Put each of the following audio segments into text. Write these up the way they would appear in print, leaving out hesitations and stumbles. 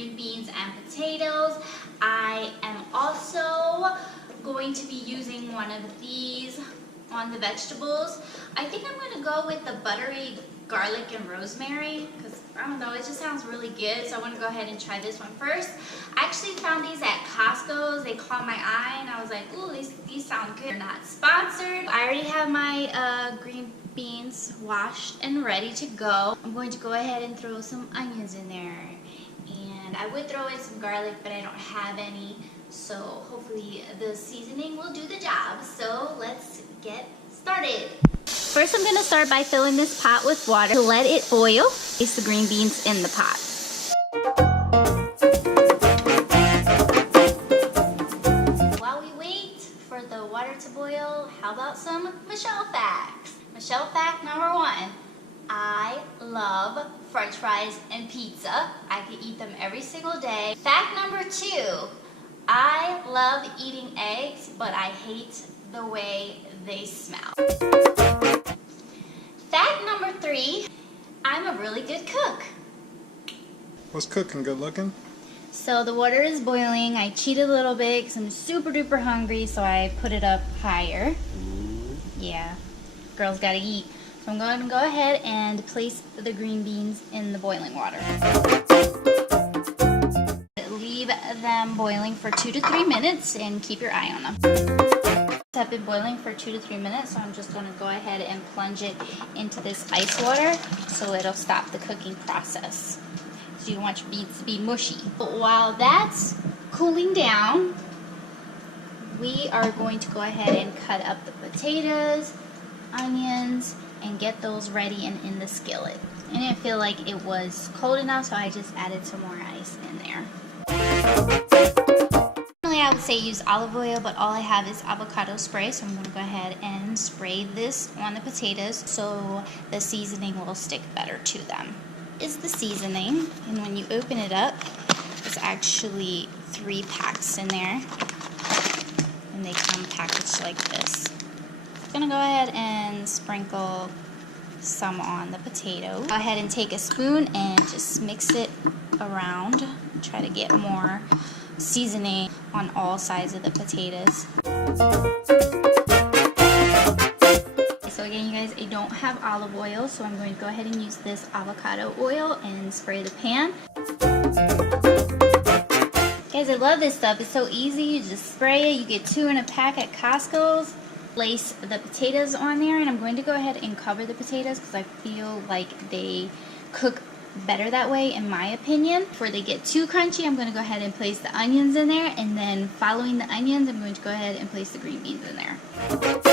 green beans and potatoes. I am also going to be using one of these on the vegetables. I think I'm going to go with the buttery garlic and rosemary because, I don't know, it just sounds really good. So I want to go ahead and try this one first. I actually found these at Costco's. They caught my eye and I was like, ooh, these sound good. They're not sponsored. I already have my green beans washed and ready to go. I'm going to go ahead and throw some onions in there. And I would throw in some garlic, but I don't have any. So hopefully the seasoning will do the job. So let's get started. First, I'm going to start by filling this pot with water to let it boil. Place the green beans in the pot. While we wait for the water to boil, how about some Michelle facts? Michelle fact number 1. I love French fries and pizza. I could eat them every single day. Fact number 2. I love eating eggs, but I hate the way they smell. Fact number 3, I'm a really good cook. Was cooking good looking? So the water is boiling. I cheated a little bit because I'm super duper hungry, so I put it up higher. Yeah, girls gotta eat. So I'm going to go ahead and place the green beans in the boiling water. Leave them boiling for 2 to 3 minutes and keep your eye on them. Have been boiling for 2 to 3 minutes, so I'm just going to go ahead and plunge it into this ice water so it'll stop the cooking process. So you don't want your beans to be mushy. But while that's cooling down, we are going to go ahead and cut up the potatoes, onyons, and get those ready and in the skillet. I didn't feel like it was cold enough, so I just added some more ice in there. Normally I would say use olive oil, but all I have is avocado spray, so I'm going to go ahead and spray this on the potatoes so the seasoning will stick better to them. Is the seasoning, and when you open it up, it's actually 3 packs in there, and they come packaged like this. I'm going to go ahead and sprinkle some on the potato. Go ahead and take a spoon and just mix it around. Try to get more seasoning on all sides of the potatoes. So again, you guys, I don't have olive oil, so I'm going to go ahead and use this avocado oil and spray the pan. Guys, I love this stuff. It's so easy. You just spray it. You get 2 in a pack at Costco's. Place the potatoes on there, and I'm going to go ahead and cover the potatoes because I feel like they cook better that way, in my opinion. Before they get too crunchy, I'm going to go ahead and place the onions in there, and then following the onions, I'm going to go ahead and place the green beans in there. I'm going to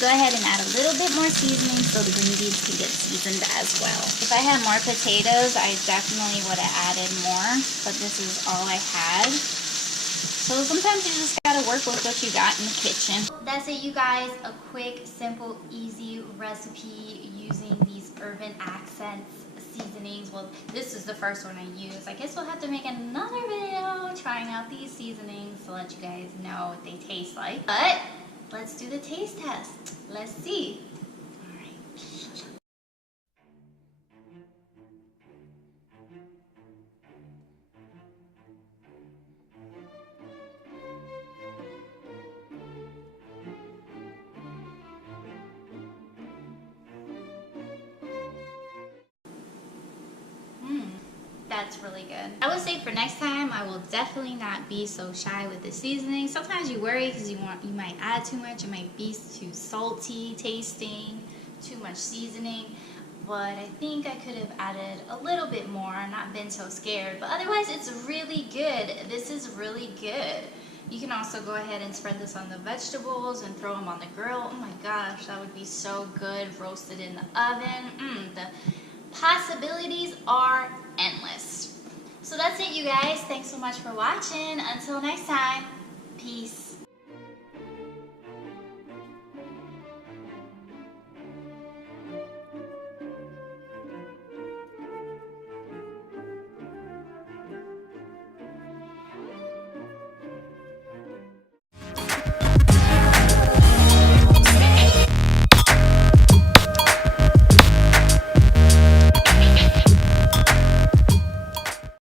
go ahead and add a little bit more seasoning so the green beans can get seasoned as well. If I had more potatoes, I definitely would have added more, but this is all I had. So sometimes you just gotta work with what you got in the kitchen. That's it, you guys. A quick, simple, easy recipe using these Urban Accents seasonings. Well, this is the first one I use. I guess we'll have to make another video trying out these seasonings to let you guys know what they taste like. But let's do the taste test. Let's see. That's really good. I would say for next time, I will definitely not be so shy with the seasoning. Sometimes you worry because you might add too much. It might be too salty tasting, too much seasoning. But I think I could have added a little bit more, not been so scared. But otherwise, it's really good. This is really good. You can also go ahead and spread this on the vegetables and throw them on the grill. Oh my gosh, that would be so good. Roasted in the oven. The possibilities are endless. So that's it, you guys. Thanks so much for watching. Until next time, peace.